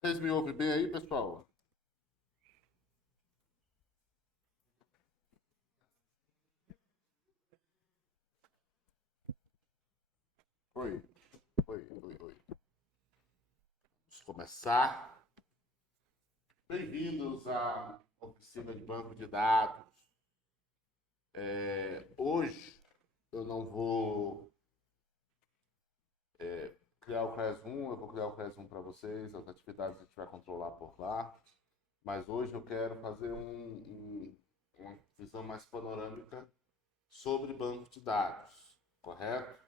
Vocês me ouvem bem aí, pessoal? Oi, oi, oi, oi. Vamos começar. Bem-vindos à oficina de banco de dados. Hoje eu não vou criar o CRES 1, eu vou criar o CRES 1 para vocês, as atividades a gente vai controlar por lá. Mas hoje eu quero fazer uma visão mais panorâmica sobre banco de dados, correto?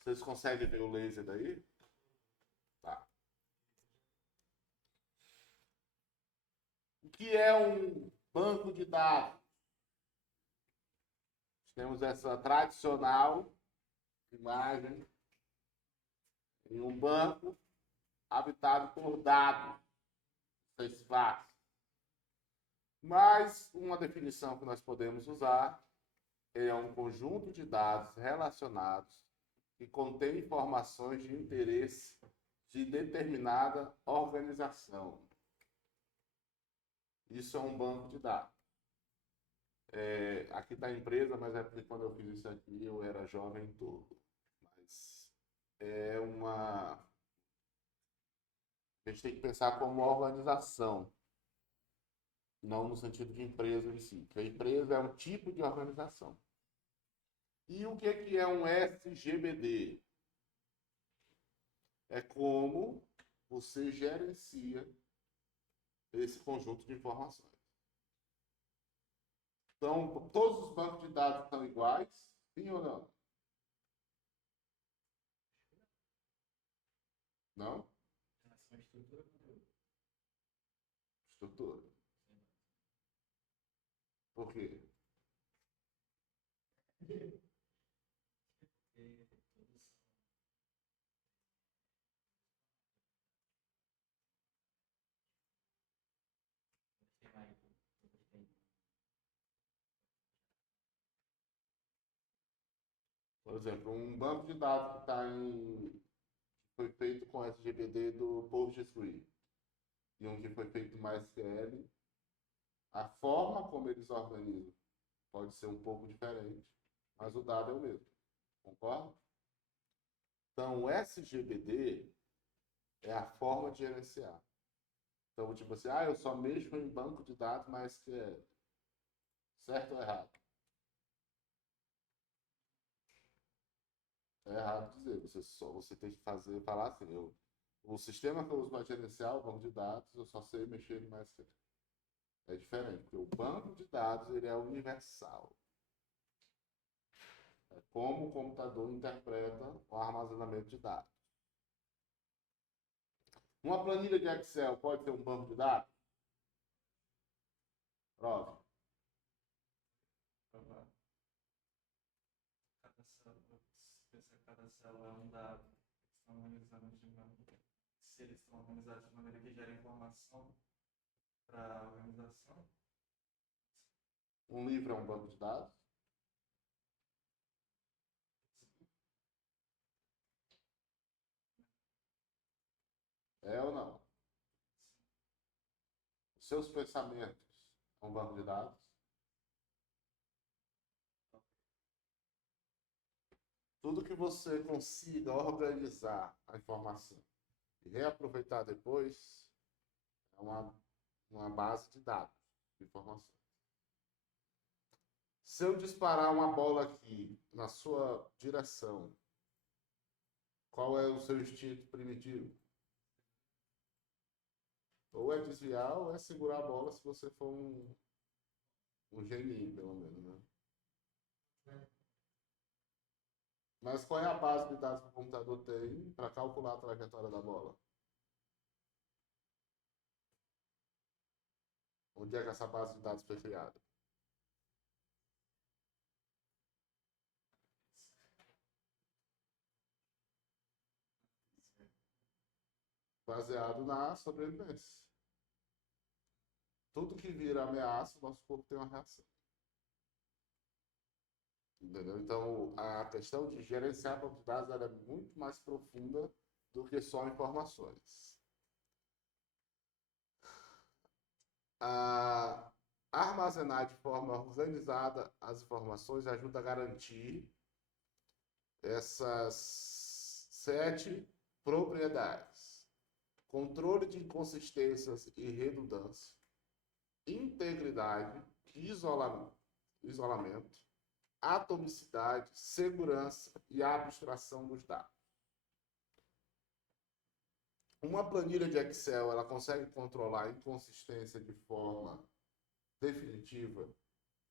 Vocês conseguem ver o laser daí? Tá. O que é um banco de dados? Temos essa tradicional imagem em um banco habitado por dados, seis faces. Mas uma definição que nós podemos usar é um conjunto de dados relacionados que contém informações de interesse de determinada organização. Isso é um banco de dados. Aqui está a empresa, mas é porque quando eu fiz isso aqui eu era jovem todo. Mas é uma. A gente tem que pensar como organização, não no sentido de empresa em si. Que a empresa é um tipo de organização. E o que é um SGBD? É como você gerencia esse conjunto de informações. Então, todos os bancos de dados são iguais? Sim ou não? Não? Estrutura. Por quê? Por exemplo, um banco de dados que foi feito com SGBD do PostgreSQL e um que foi feito no MySQL, a forma como eles organizam pode ser um pouco diferente, mas o dado é o mesmo. Concorda? Então, o SGBD é a forma de gerenciar. Então, tipo assim, eu só mexo em banco de dados, mas que é certo ou errado? É errado dizer. Você tem que falar assim, o sistema que eu uso para gerenciar o banco de dados, eu só sei mexer em MySQL. É diferente, porque o banco de dados ele é universal. É como o computador interpreta o armazenamento de dados. Uma planilha de Excel pode ser um banco de dados? Prove. Cada célula é um dado. Estão organizados se eles estão organizados de maneira que gera informação para a organização. Um livro é um banco de dados? É ou não? Seus pensamentos é um banco de dados? Tudo que você consiga organizar a informação e reaproveitar depois é uma base de dados, de informação. Se eu disparar uma bola aqui na sua direção, qual é o seu instinto primitivo? Ou é desviar ou é segurar a bola se você for um geninho, pelo menos, né? Mas qual é a base de dados que o computador tem para calcular a trajetória da bola? Onde é que essa base de dados foi criada? Baseado na sobrevivência. Tudo que vira ameaça, o nosso corpo tem uma reação. Entendeu? Então, a questão de gerenciar banco de dados é muito mais profunda do que só informações. A armazenar de forma organizada as informações ajuda a garantir essas 7 propriedades: controle de inconsistências e redundância, integridade, isolamento, atomicidade, segurança e abstração dos dados. Uma planilha de Excel, ela consegue controlar a inconsistência de forma definitiva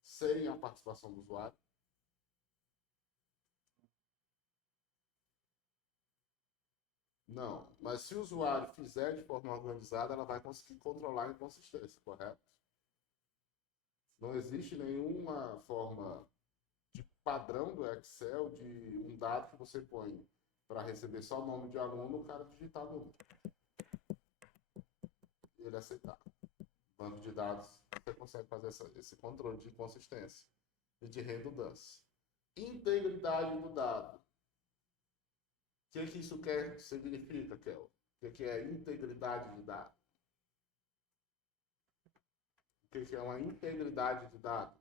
sem a participação do usuário? Não, mas se o usuário fizer de forma organizada, ela vai conseguir controlar a inconsistência, correto? Não existe nenhuma forma de padrão do Excel de um dado que você põe para receber só o nome de aluno, o cara digitar número. E ele aceitar. Banco de dados, você consegue fazer esse controle de inconsistência e de redundância. Integridade do dado. O que isso significa, Kel? O que é integridade de dado? O que é uma integridade de dado?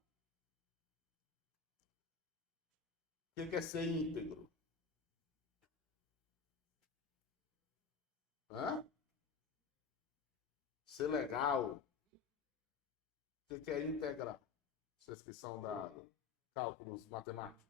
O que é ser íntegro? Hã? Ser legal? O que é integrar? Vocês que são da cálculos matemáticos.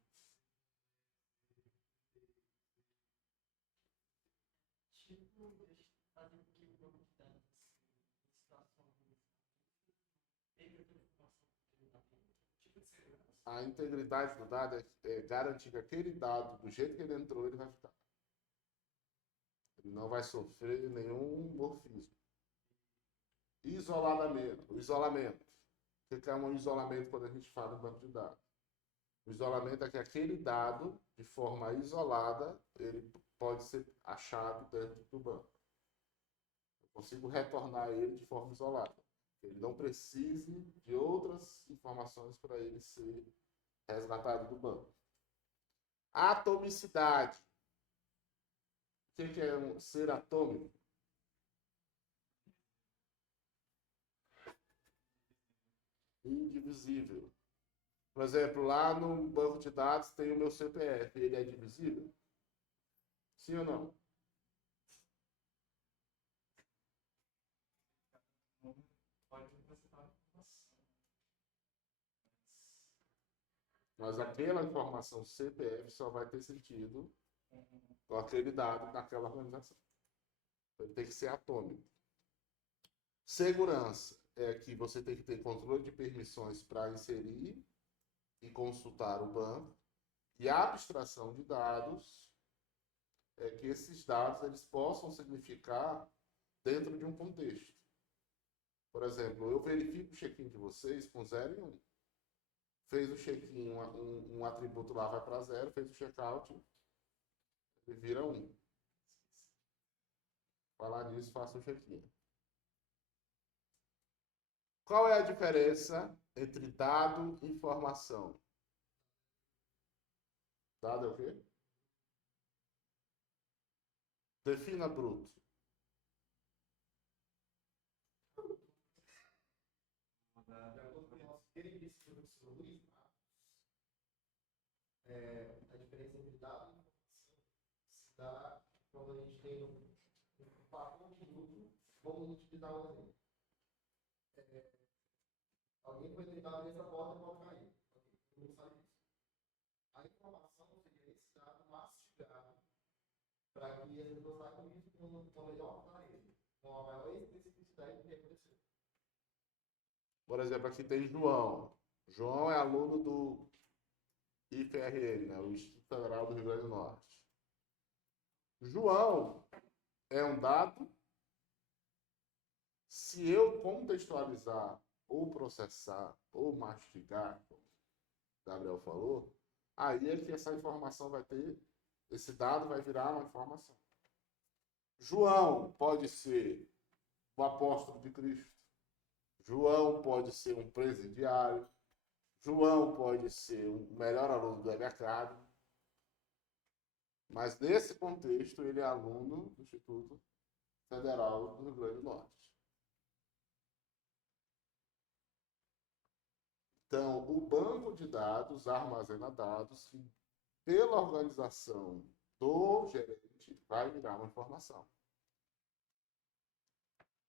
A integridade do dado é garantir que aquele dado, do jeito que ele entrou, ele vai ficar. Ele não vai sofrer nenhum morfismo. Isolamento. O que é um isolamento quando a gente fala em banco de dados? O isolamento é que aquele dado, de forma isolada, ele pode ser achado dentro do banco. Eu consigo retornar ele de forma isolada. Ele não precise de outras informações para ele ser resgatado do banco. Atomicidade. O que é um ser atômico? Indivisível. Por exemplo, lá no banco de dados tem o meu CPF. Ele é divisível? Sim ou não? Mas aquela informação CPF só vai ter sentido com aquele dado naquela organização. Ele tem que ser atômico. Segurança é que você tem que ter controle de permissões para inserir e consultar o banco. E a abstração de dados é que esses dados eles possam significar dentro de um contexto. Por exemplo, eu verifico o check-in de vocês com 0 e 1. Fez o check-in, um atributo lá vai para 0, fez o check-out, ele vira 1. Falar nisso, faça o check-in. Qual é a diferença entre dado e informação? Dado é o quê? Defina bruto. A diferença entre dado e informação se dá quando a gente tem um pacote bruto, vamos utilizar um exemplo. Alguém foi tentar abrir essa porta e pode cair. Todo mundo sabe disso. A informação seria esse dado mastigado para que as pessoas saibam isso com uma melhor clareza, com a maior especificidade do que aconteceu. Por exemplo, aqui tem João. João é aluno do IFRN, né? O Instituto Federal do Rio Grande do Norte. João é um dado. Se eu contextualizar, ou processar, ou mastigar, como o Gabriel falou, aí é que essa informação vai ter, esse dado vai virar uma informação. João pode ser o apóstolo de Cristo. João pode ser um presidiário. João pode ser o melhor aluno do EBACAD. Mas nesse contexto, ele é aluno do Instituto Federal do Rio Grande do Norte. Então, o banco de dados armazena dados que, pela organização do gerente, vai virar uma informação.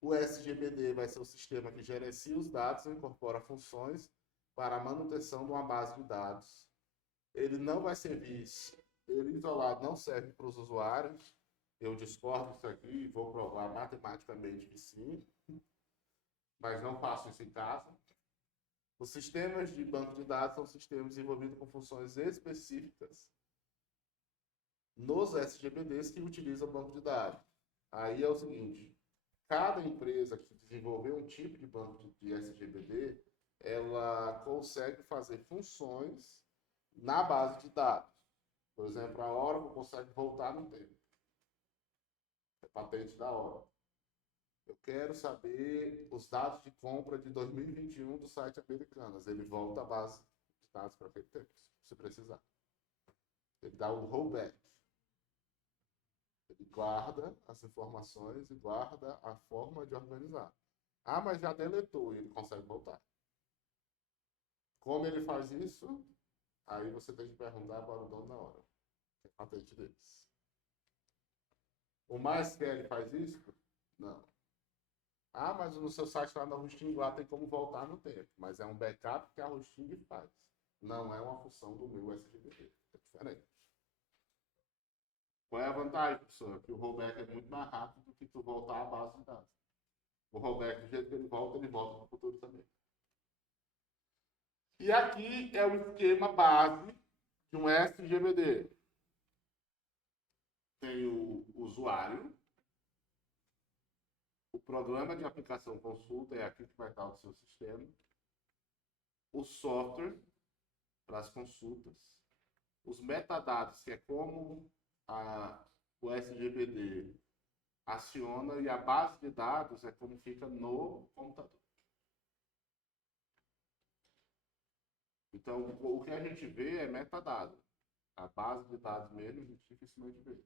O SGBD vai ser o sistema que gerencia os dados e incorpora funções para a manutenção de uma base de dados. Ele não vai servir, ele isolado não serve para os usuários. Eu discordo disso aqui e vou provar matematicamente que sim, mas não faço isso em casa. Os sistemas de banco de dados são sistemas desenvolvidos com funções específicas nos SGBDs que utilizam o banco de dados. Aí é o seguinte, cada empresa que desenvolveu um tipo de banco de SGBD, ela consegue fazer funções na base de dados. Por exemplo, a Oracle consegue voltar no tempo. É patente da Oracle. Eu quero saber os dados de compra de 2021 do site Americanas. Ele volta a base de dados para aquele tempo, se precisar. Ele dá um rollback. Ele guarda as informações e guarda a forma de organizar. Ah, mas já deletou e ele consegue voltar. Como ele faz isso? Aí você tem que perguntar para o dono da hora. É patente deles. O MySQL faz isso? Não. Ah, mas no seu site lá na Hosting lá tem como voltar no tempo. Mas é um backup que a Hosting faz. Não é uma função do meu SGBD. É diferente. Qual é a vantagem, professor? Que o rollback é muito mais rápido do que tu voltar à base de dados. O rollback, do jeito que ele volta para o futuro também. E aqui é o esquema base de um SGBD. Tem o usuário. O programa de aplicação consulta é aqui que vai estar o seu sistema. O software para as consultas. Os metadados, que é como o SGBD aciona, e a base de dados é como fica no computador. Então, o que a gente vê é metadado. A base de dados mesmo, a gente dificilmente vê.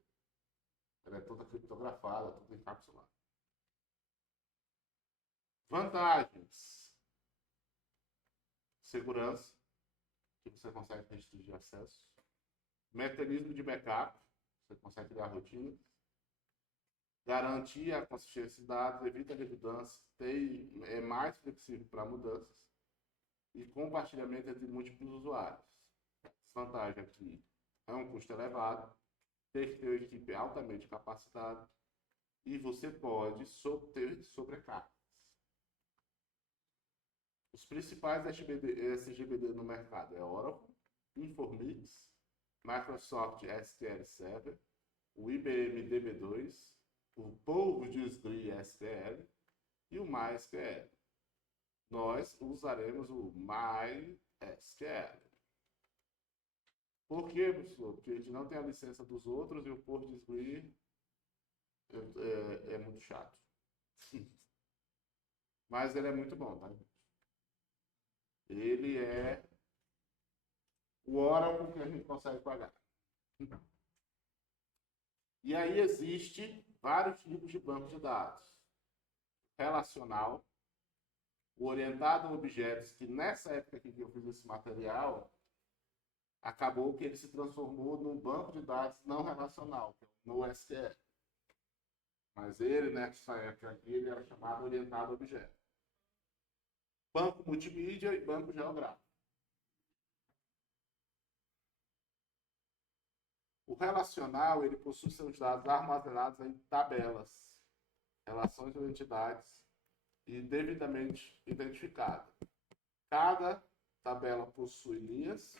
Ela é toda criptografada, toda encapsulada. Vantagens. Segurança, que você consegue restringir acesso. Mecanismo de backup, você consegue criar rotinas. Garantir a consistência de dados, evita redundância, é mais flexível para mudanças. E compartilhamento entre múltiplos usuários. Desvantagem aqui é um custo elevado, tem que ter uma equipe altamente capacitada e você pode ter sobrecargas. Os principais SGBD no mercado é Oracle, Informix, Microsoft SQL Server, o IBM DB2, o PostgreSQL SQL e o MySQL. Nós usaremos o MySQL. Por quê, professor? Porque a gente não tem a licença dos outros e o PostgreSQL é muito chato. Mas ele é muito bom, tá? Ele é o Oracle que a gente consegue pagar. E aí existe vários tipos de banco de dados. Relacional, o orientado a objetos, que nessa época que eu fiz esse material, acabou que ele se transformou num banco de dados não relacional, no SQL. Mas ele, nessa época aqui, ele era chamado orientado a objetos. Banco multimídia e banco geográfico. O relacional, ele possui seus dados armazenados em tabelas, relações ou entidades e devidamente identificadas. Cada tabela possui linhas,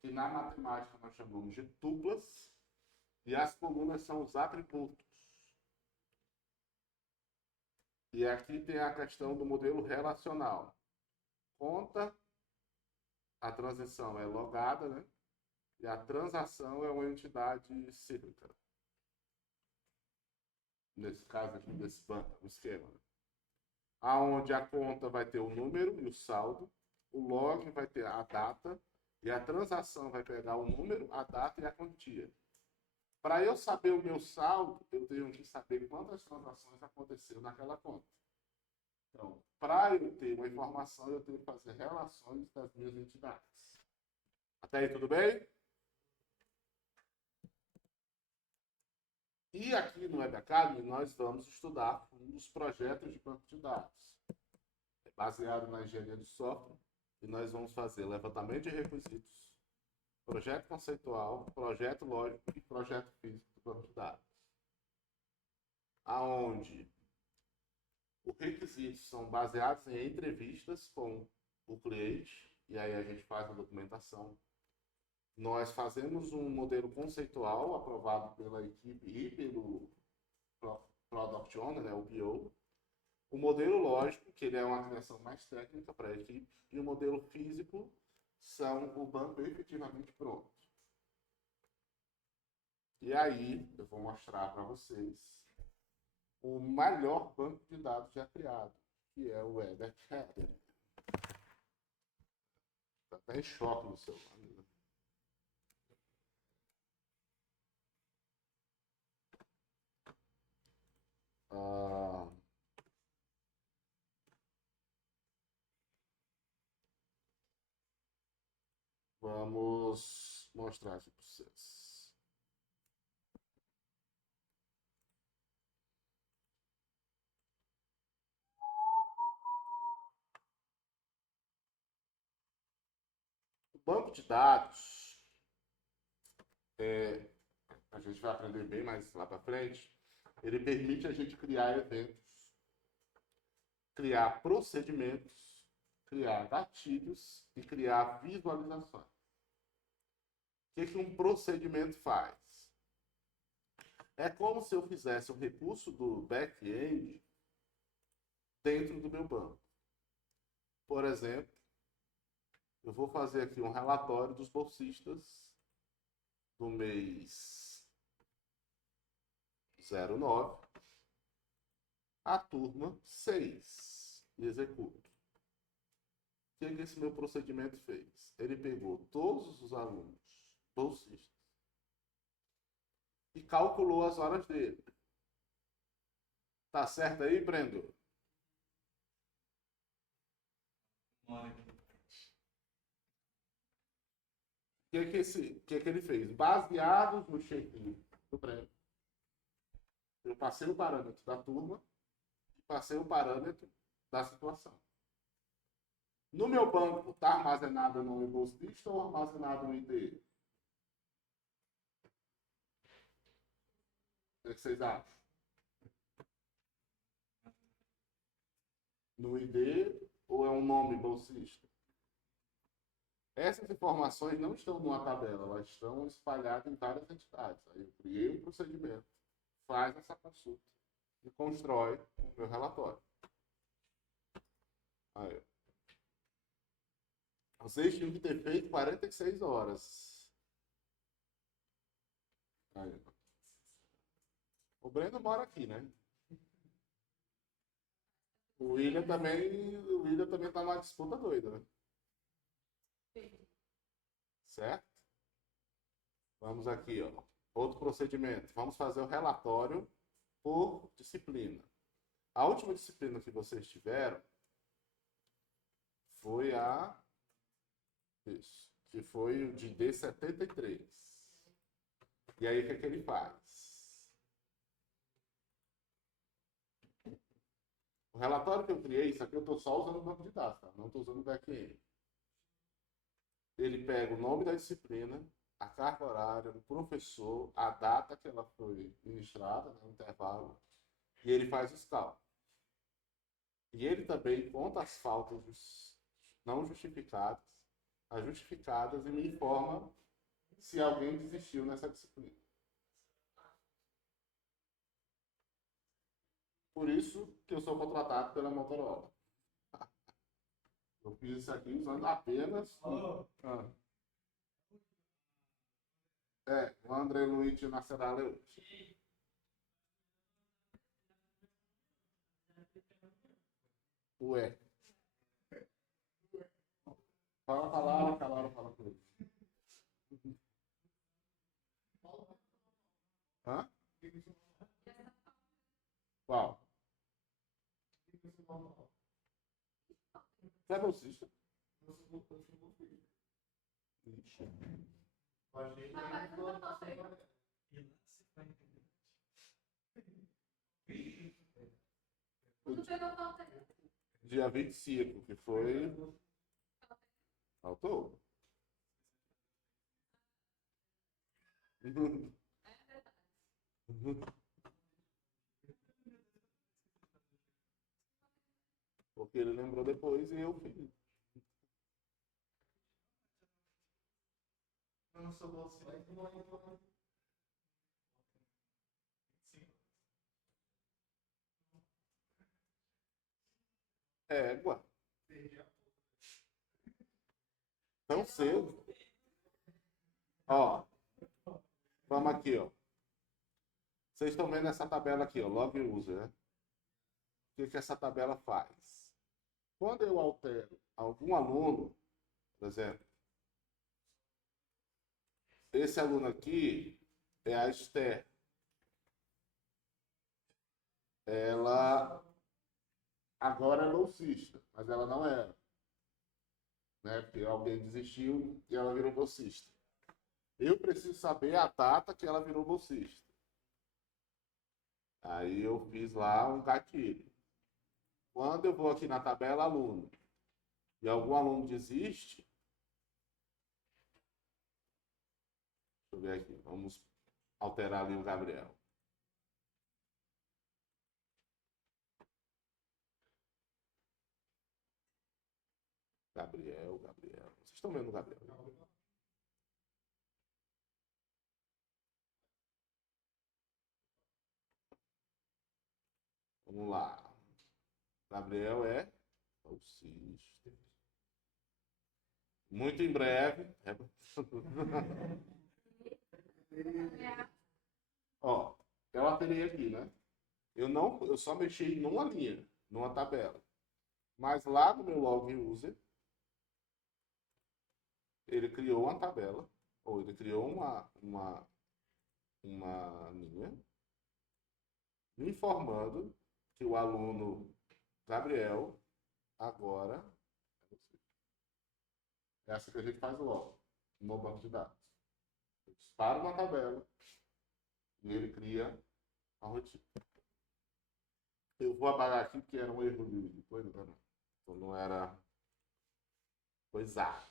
que na matemática nós chamamos de tuplas, e as colunas são os atributos. E aqui tem a questão do modelo relacional. Conta, a transição é logada, né? E a transação é uma entidade cíclica. Nesse caso aqui, desse banco, o esquema. Né? Aonde a conta vai ter o número e o saldo, o log vai ter a data, e a transação vai pegar o número, a data e a quantia. Para eu saber o meu saldo, eu tenho que saber quantas transações aconteceram naquela conta. Então, para eu ter uma informação, eu tenho que fazer relações das minhas entidades. Até aí, tudo bem? E aqui no Web Academy, nós vamos estudar um dos projetos de banco de dados. É baseado na engenharia de software. E nós vamos fazer levantamento de requisitos, projeto conceitual, projeto lógico e projeto físico do banco de dados. Aonde os requisitos são baseados em entrevistas com o cliente, e aí a gente faz a documentação. Nós fazemos um modelo conceitual aprovado pela equipe e pelo Product Owner, né, o PO. O modelo lógico, que ele é uma criação mais técnica para a equipe, e o modelo físico são o banco efetivamente pronto. E aí eu vou mostrar para vocês o melhor banco de dados já criado, que é o Web Academy. Está até em choque no celular. Vamos mostrar aqui para vocês. O banco de dados, a gente vai aprender bem mais lá para frente, ele permite a gente criar eventos, criar procedimentos, criar gatilhos e criar visualizações. O que um procedimento faz? É como se eu fizesse um recurso do back-end dentro do meu banco. Por exemplo, eu vou fazer aqui um relatório dos bolsistas do mês 09, a turma 6, e executo. O que esse meu procedimento fez? Ele pegou todos os alunos bolsistas e calculou as horas dele. Tá certo aí, Brendo? O que ele fez? Baseado no check-in do Brendo, eu passei o parâmetro da turma e passei o parâmetro da situação. No meu banco, está armazenado no nome bolsista ou armazenado no ID? O que vocês acham? No ID ou é um nome bolsista? Essas informações não estão numa tabela, elas estão espalhadas em várias entidades. Aí eu criei um procedimento, faz essa consulta e constrói o meu relatório. Aí. Vocês tinham que ter feito 46 horas. Aí. O Breno mora aqui, né? O William também tá numa disputa doida, né? Certo? Vamos aqui, ó. Outro procedimento. Vamos fazer o relatório por disciplina. A última disciplina que vocês tiveram foi que foi o de D73. E aí, o que ele faz? O relatório que eu criei, isso aqui eu estou só usando o banco de dados, tá? Não estou usando o back-end. Ele pega o nome da disciplina, a carga horária, o professor, a data que ela foi ministrada, né, o intervalo, e ele faz os cálculos. E ele também conta as faltas não justificadas, as justificadas, e me informa se alguém desistiu nessa disciplina. Por isso que eu sou contratado pela Motorola. Eu fiz isso aqui usando apenas o André Luigi Nasceraleu. Ué. Fala com a Laura fala com ele. Hã? Qual? Tu é bolsista? No segundo filho. Ixi. Eu achei que Rapaz, ele eu não foi- posso ir. E lá você vai entender. Quando pegou o pauta aí. Dia 25, que foi. Faltou? É verdade. Porque ele lembrou depois e eu fiz. Eu não sou bolsista. Mas não é Sim. Égua. perdi a Tão cedo. Ó. Vamos aqui, ó. Vocês estão vendo essa tabela aqui, ó. Log user, né? O que essa tabela faz? Quando eu altero algum aluno, por exemplo, esse aluno aqui é a Esther. Ela agora é bolsista, mas ela não era. Né? Porque alguém desistiu e ela virou bolsista. Eu preciso saber a data que ela virou bolsista. Aí eu fiz lá um gatilho. Quando eu vou aqui na tabela aluno e algum aluno desiste, deixa eu ver aqui, vamos alterar ali o Gabriel. Gabriel. Vocês estão vendo o Gabriel? Vamos lá. Gabriel é bolsista. Muito em breve. Ó, eu alterei aqui, né? Eu só mexi em uma linha, numa tabela. Mas lá no meu log user, ele criou uma tabela, ou ele criou uma linha, me informando que o aluno Gabriel agora é essa que a gente faz logo no banco de dados. Eu disparo uma tabela e ele cria a rotina. Eu vou apagar aqui porque era um erro de coisa, né? Então não era coisa.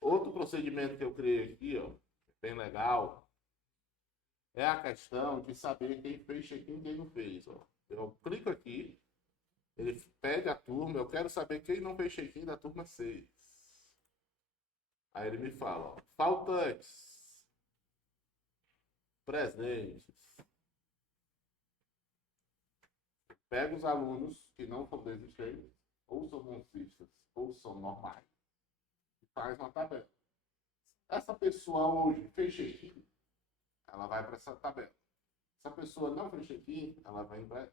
Outro procedimento que eu criei aqui, ó, bem legal, é a questão de saber quem fez check-in e quem não fez. Ó. Eu clico aqui, ele pede a turma, eu quero saber quem não fez check-in da turma 6. Aí ele me fala, ó, faltantes, presentes. Pega os alunos que não são desistentes, ou são bolsistas, ou são normais, e faz uma tabela. Essa pessoa hoje fez check-in, ela vai para essa tabela. Se a pessoa não fez check-in, ela vai para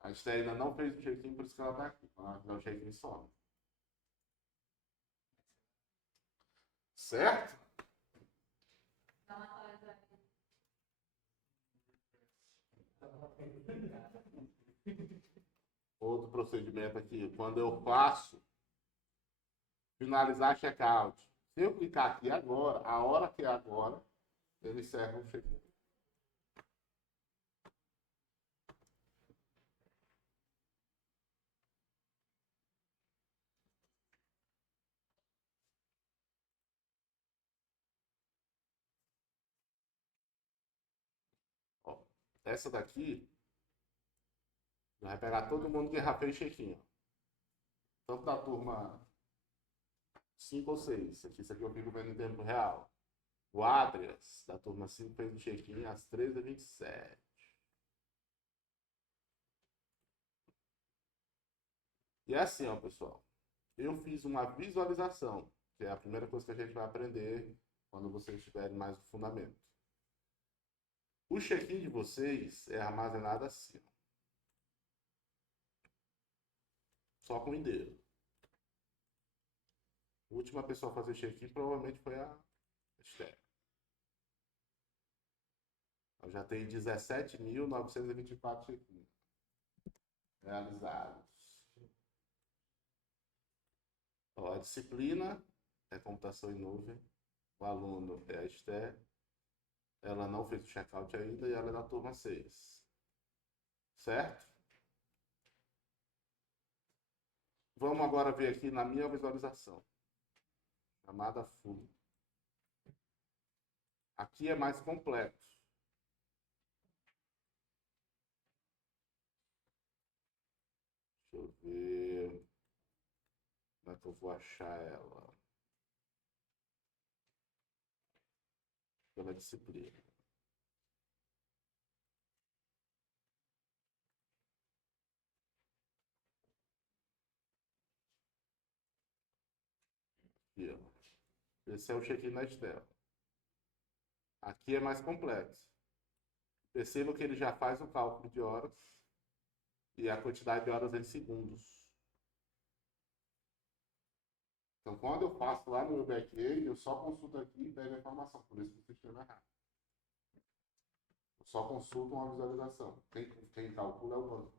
a Esther ainda não fez o check-in, por isso que ela está aqui. Ela dá o check-in some. Certo? Dá uma atualizada aqui. Outro procedimento aqui, quando eu faço finalizar checkout. Se eu clicar aqui agora, a hora que é agora, ele encerra o check-in. Ó, essa daqui vai pegar todo mundo que já fez check-in. Ó. Tanto da turma 5 ou 6. Isso aqui eu fico vendo em tempo real. O Adrias, da turma 5, fez o check-in às 13h27. E é assim, ó, pessoal. Eu fiz uma visualização, que é a primeira coisa que a gente vai aprender quando vocês tiverem mais o fundamento. O check-in de vocês é armazenado assim, ó. Só com o endereço. A última pessoa a fazer check-in provavelmente foi a Esther. Eu já tenho 17.924 check-in. realizados. Ó, a disciplina é computação em nuvem. O aluno é a Esther. Ela não fez o check-out ainda e ela é da turma 6. Certo? Vamos agora ver aqui na minha visualização. Chamada full. Aqui é mais completo. Deixa eu ver como é que eu vou achar ela. Pela disciplina. Aqui, ó. Esse é o check-in na Estela. Aqui é mais complexo. Perceba que ele já faz o cálculo de horas e a quantidade de horas em segundos. Então, quando eu faço lá no meu back-end, eu só consulto aqui e pego a informação. Por isso que o sistema é errado. Eu só consulto uma visualização. Quem calcula é o banco.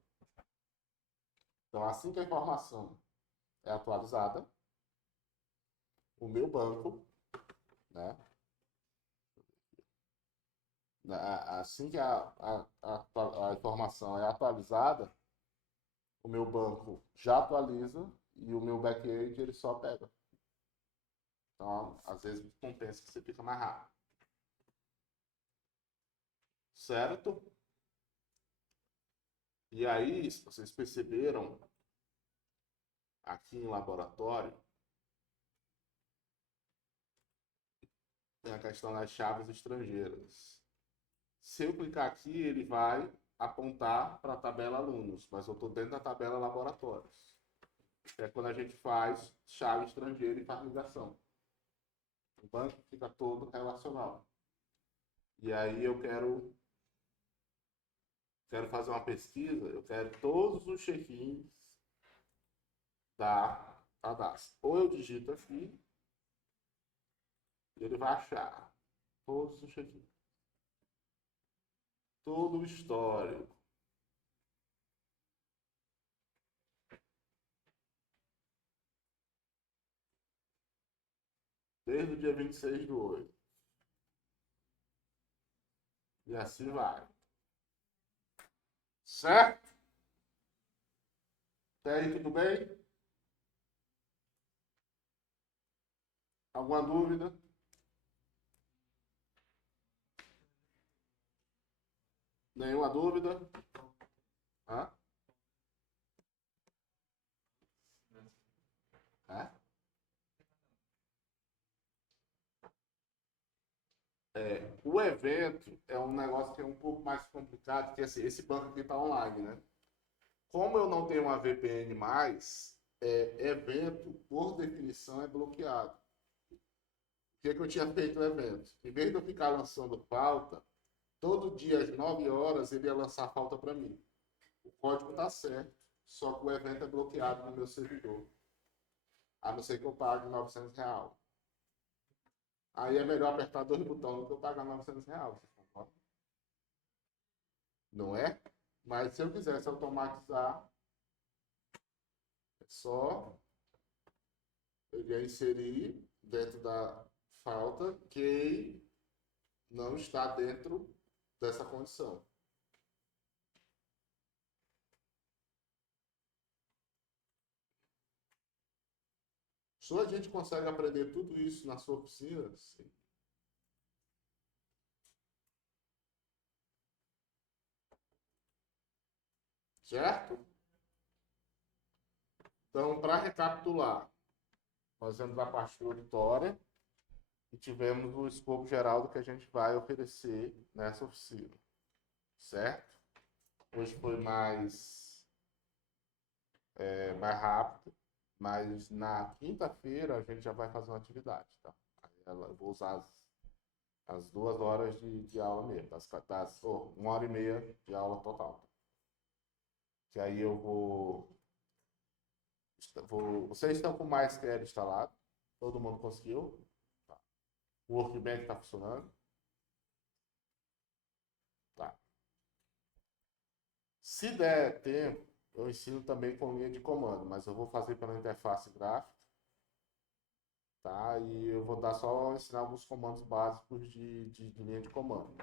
Então, assim que a informação é atualizada, o meu banco, né? Assim que a informação é atualizada, o meu banco já atualiza e o meu back-end ele só pega. Então, às vezes, compensa que você fica mais rápido. Certo? E aí, se vocês perceberam, aqui em laboratório, tem a questão das chaves estrangeiras. Se eu clicar aqui, ele vai apontar para a tabela alunos, mas eu estou dentro da tabela laboratórios. É quando a gente faz chave estrangeira e faz migração. O banco fica todo relacional. E aí eu quero fazer uma pesquisa, eu quero todos os check-ins da cadastro. Ou eu digito aqui, e ele vai achar todos os check-ins. Todo o histórico. Desde o dia 26/8. E assim vai. Certo? Até aí tudo bem? Alguma dúvida? Nenhuma dúvida? Hã? Hã? O evento é um negócio que é um pouco mais complicado, porque assim, esse banco aqui está online, né? Como eu não tenho uma VPN mais, evento, por definição, é bloqueado. O que eu tinha feito no evento? Em vez de eu ficar lançando pauta, todo dia às 9 horas ele ia lançar pauta para mim. O código está certo, só que o evento é bloqueado no meu servidor. A não ser que eu pague R$900. Aí é melhor apertar 2 botões do que eu pagar R$900. Vocês concordam? Não é? Mas se eu quisesse automatizar, é só eu ia inserir dentro da falta quem não está dentro dessa condição. Só a gente consegue aprender tudo isso na sua oficina, sim. Certo? Então, para recapitular, nós vamos a parte introdutória e tivemos o escopo geral do que a gente vai oferecer nessa oficina. Certo? Hoje foi mais rápido, mas na quinta-feira a gente já vai fazer uma atividade, tá? Eu vou usar as 2 horas de aula mesmo, 1h30 de aula total. Que aí eu vou... Vocês estão com o MySQL instalado? Todo mundo conseguiu? Tá. O Workbench está funcionando? Tá. Se der tempo, eu ensino também com linha de comando, mas eu vou fazer pela interface gráfica, tá? E eu vou ensinar alguns comandos básicos de linha de comando.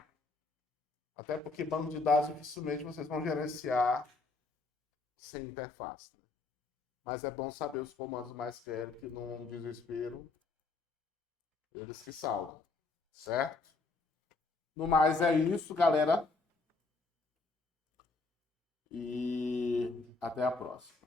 Até porque banco de dados dificilmente vocês vão gerenciar sem interface, né? Mas é bom saber os comandos mais querem, que num desespero eles que salvam, certo? No mais é isso, galera. E até a próxima.